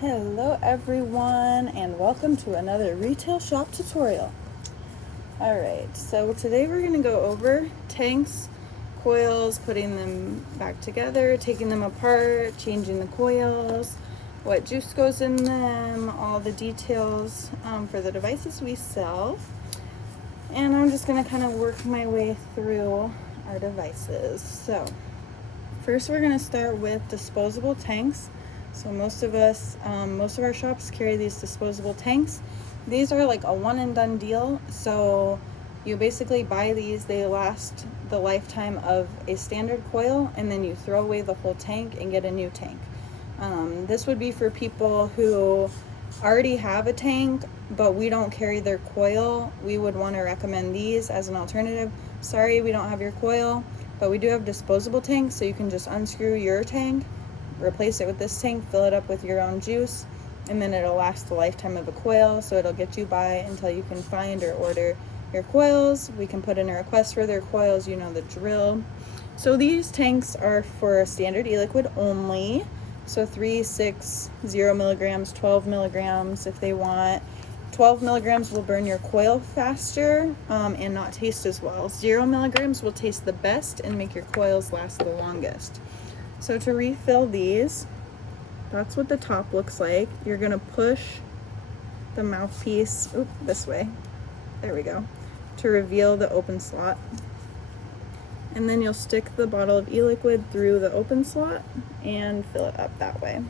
Hello everyone, and welcome to another retail shop tutorial. Alright, so today we're going to go over tanks, coils, putting them back together, taking them apart, changing the coils, what juice goes in them, all the details for the devices we sell. And I'm just going to kind of work my way through our devices. So first we're going to start with disposable tanks. So most of our shops carry these disposable tanks. These are like a one and done deal. So you basically buy these, they last the lifetime of a standard coil, and then you throw away the whole tank and get a new tank. This would be for people who already have a tank, but we don't carry their coil. We would want to recommend these as an alternative. Sorry, we don't have your coil, but we do have disposable tanks, so you can just unscrew your tank, replace it with this tank, fill it up with your own juice, and then it'll last the lifetime of a coil. So it'll get you by until you can find or order your coils. We can put in a request for their coils, you know the drill. So these tanks are for standard e-liquid only. So 3, 6, 0 milligrams, 12 milligrams if they want. 12 milligrams will burn your coil faster and not taste as well. 0 milligrams will taste the best and make your coils last the longest. So to refill these, that's what the top looks like. You're going to push the mouthpiece this way. There we go. To reveal the open slot. And then you'll stick the bottle of e-liquid through the open slot and fill it up that way.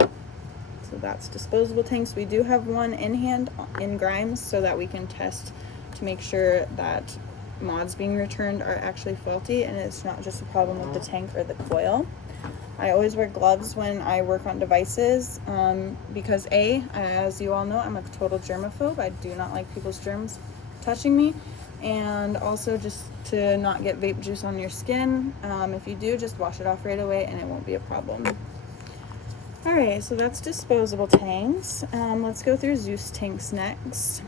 So that's disposable tanks. We do have one in hand in Grimes so that we can test to make sure that mods being returned are actually faulty and it's not just a problem with the tank or the coil. I always wear gloves when I work on devices because as you all know, I'm a total germaphobe. I do not like people's germs touching me, and also just to not get vape juice on your skin. If you do, just wash it off right away and it won't be a problem. Alright, so that's disposable tanks. Let's go through Zeus Tanks next.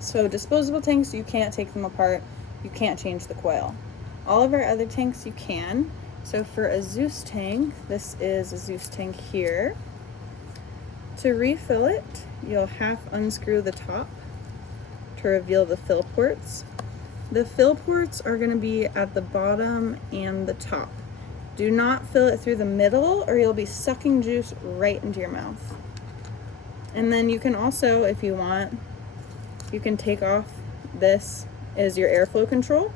So disposable tanks, you can't take them apart. You can't change the coil. All of our other tanks you can. So for a Zeus tank, this is a Zeus tank here. To refill it, you'll half unscrew the top to reveal the fill ports. The fill ports are going to be at the bottom and the top. Do not fill it through the middle or you'll be sucking juice right into your mouth. And then you can also, if you want, you can take off this is your airflow control,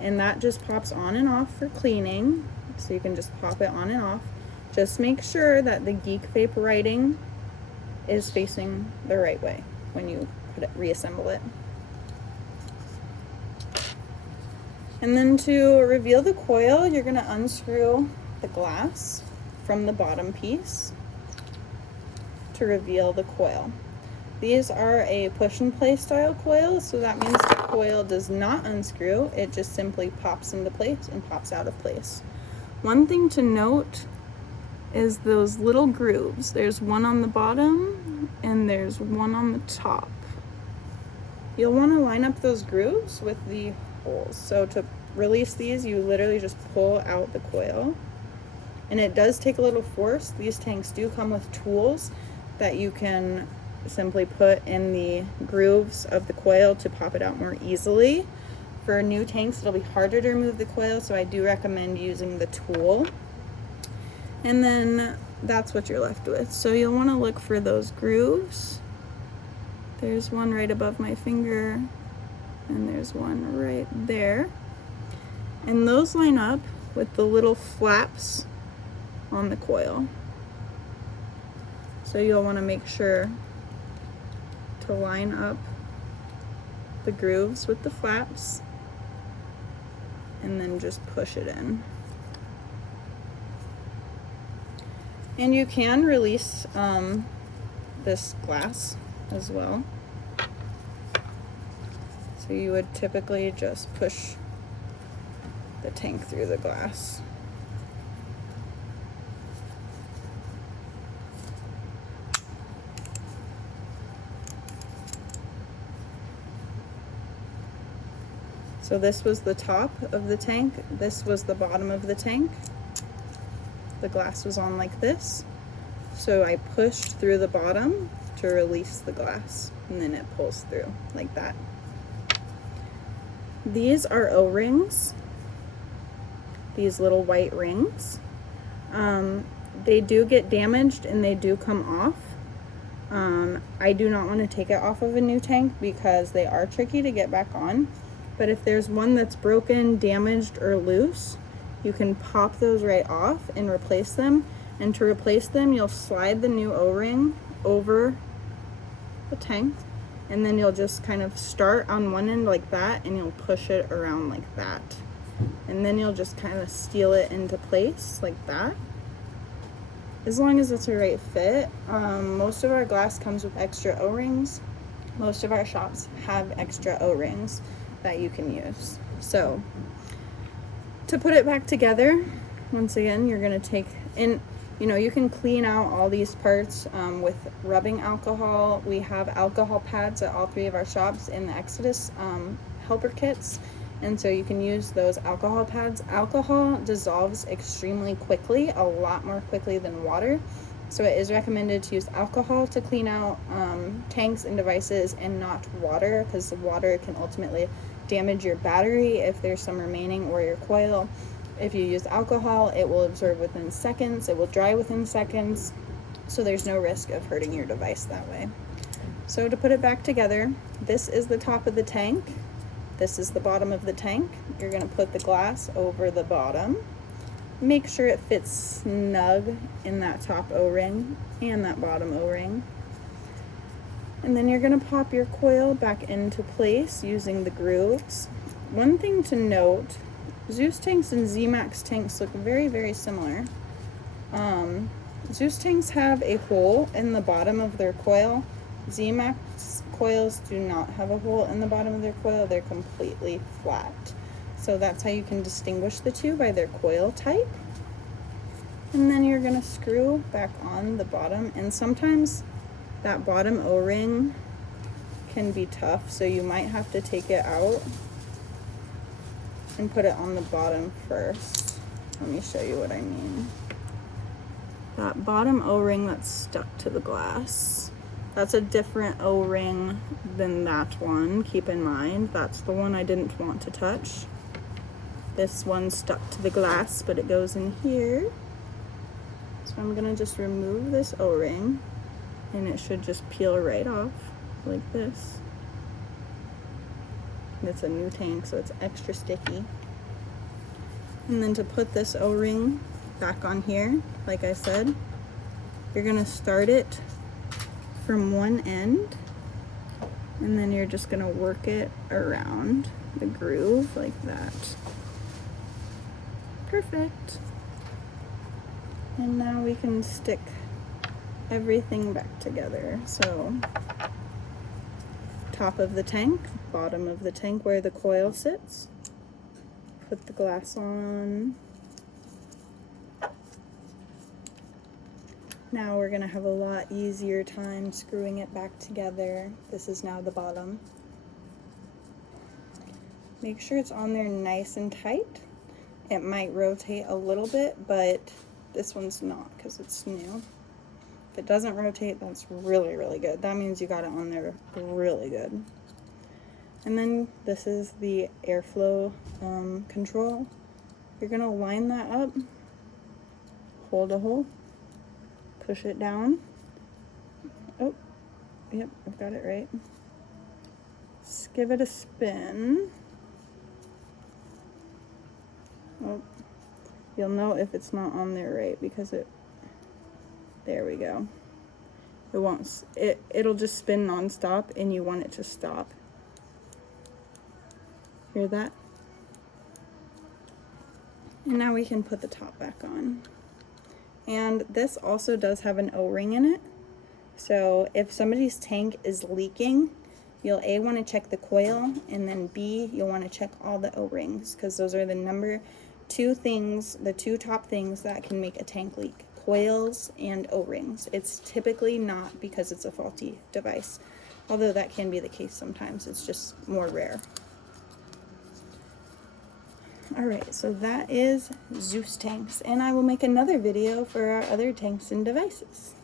and that just pops on and off for cleaning. So you can just pop it on and off. Just make sure that the Geek Vape writing is facing the right way when you reassemble it. And then to reveal the coil, you're going to unscrew the glass from the bottom piece to reveal the coil. These are a push and play style coil, so that means the coil does not unscrew. It just simply pops into place and pops out of place. One thing to note is those little grooves. There's one on the bottom and there's one on the top. You'll want to line up those grooves with the holes. So to release these, you literally just pull out the coil. And it does take a little force. These tanks do come with tools that you can simply put in the grooves of the coil to pop it out more easily. For new tanks, it'll be harder to remove the coil, so I do recommend using the tool. And then that's what you're left with. So you'll want to look for those grooves. There's one right above my finger, and there's one right there. And those line up with the little flaps on the coil. So you'll want to make sure to line up the grooves with the flaps and then just push it in. And you can release this glass as well. So you would typically just push the tank through the glass. So this was the top of the tank, this was the bottom of the tank. The glass was on like this. so I pushed through the bottom to release the glass, and then it pulls through like that. These are O-rings, these little white rings. They do get damaged and they do come off. I do not want to take it off of a new tank because they are tricky to get back on. But if there's one that's broken, damaged, or loose, you can pop those right off and replace them. And to replace them, you'll slide the new O-ring over the tank, and then you'll just kind of start on one end like that, and you'll push it around like that. And then you'll just kind of steel it into place like that, as long as it's a right fit. Most of our glass comes with extra O-rings. Most of our shops have extra O-rings that you can use. So to put it back together, once again, you're going to take in, you can clean out all these parts with rubbing alcohol. We have alcohol pads at all 3 of our shops in the Exodus helper kits, and so you can use those alcohol pads. Alcohol dissolves extremely quickly, a lot more quickly than water, so it is recommended to use alcohol to clean out tanks and devices, and not water, because the water can ultimately damage your battery if there's some remaining, or your coil. If you use alcohol, it will absorb within seconds, it will dry within seconds, so there's no risk of hurting your device that way. So to put it back together, this is the top of the tank, this is the bottom of the tank. You're going to put the glass over the bottom, make sure it fits snug in that top O-ring and that bottom O-ring, and then you're going to pop your coil back into place using the grooves. One thing to note, Zeus Tanks and Z-Max tanks look very, very similar. Zeus Tanks have a hole in the bottom of their coil. Z-Max coils do not have a hole in the bottom of their coil. They're completely flat. So that's how you can distinguish the two, by their coil type. And then you're going to screw back on the bottom, and sometimes that bottom O-ring can be tough, so you might have to take it out and put it on the bottom first. Let me show you what I mean. That bottom O-ring that's stuck to the glass, that's a different O-ring than that one. Keep in mind, that's the one I didn't want to touch. This one's stuck to the glass, but it goes in here. So I'm gonna just remove this O-ring, and it should just peel right off like this. It's a new tank, so it's extra sticky. And then to put this O-ring back on here, like I said, you're gonna start it from one end, and then you're just gonna work it around the groove like that. Perfect. And now we can stick everything back together. So top of the tank, bottom of the tank where the coil sits, put the glass on. Now we're gonna have a lot easier time screwing it back together. This is now the bottom. Make sure it's on there nice and tight. It might rotate a little bit, but this one's not because it's new. If it doesn't rotate, that's really, really good. That means you got it on there really good. And then this is the airflow control. You're gonna line that up, hold a hole, push it down. Oh, yep, I've got it right. Just give it a spin. Oh, you'll know if it's not on there right because there we go. It won't, it'll just spin non-stop, and you want it to stop. Hear that? And now we can put the top back on. And this also does have an O-ring in it. So if somebody's tank is leaking, you'll A, want to check the coil, and then B, you'll want to check all the O-rings, because those are the number 2 things, the 2 top things that can make a tank leak: coils and O-rings. It's typically not because it's a faulty device, although that can be the case sometimes. It's just more rare. Alright, so that is Zeus Tanks, and I will make another video for our other tanks and devices.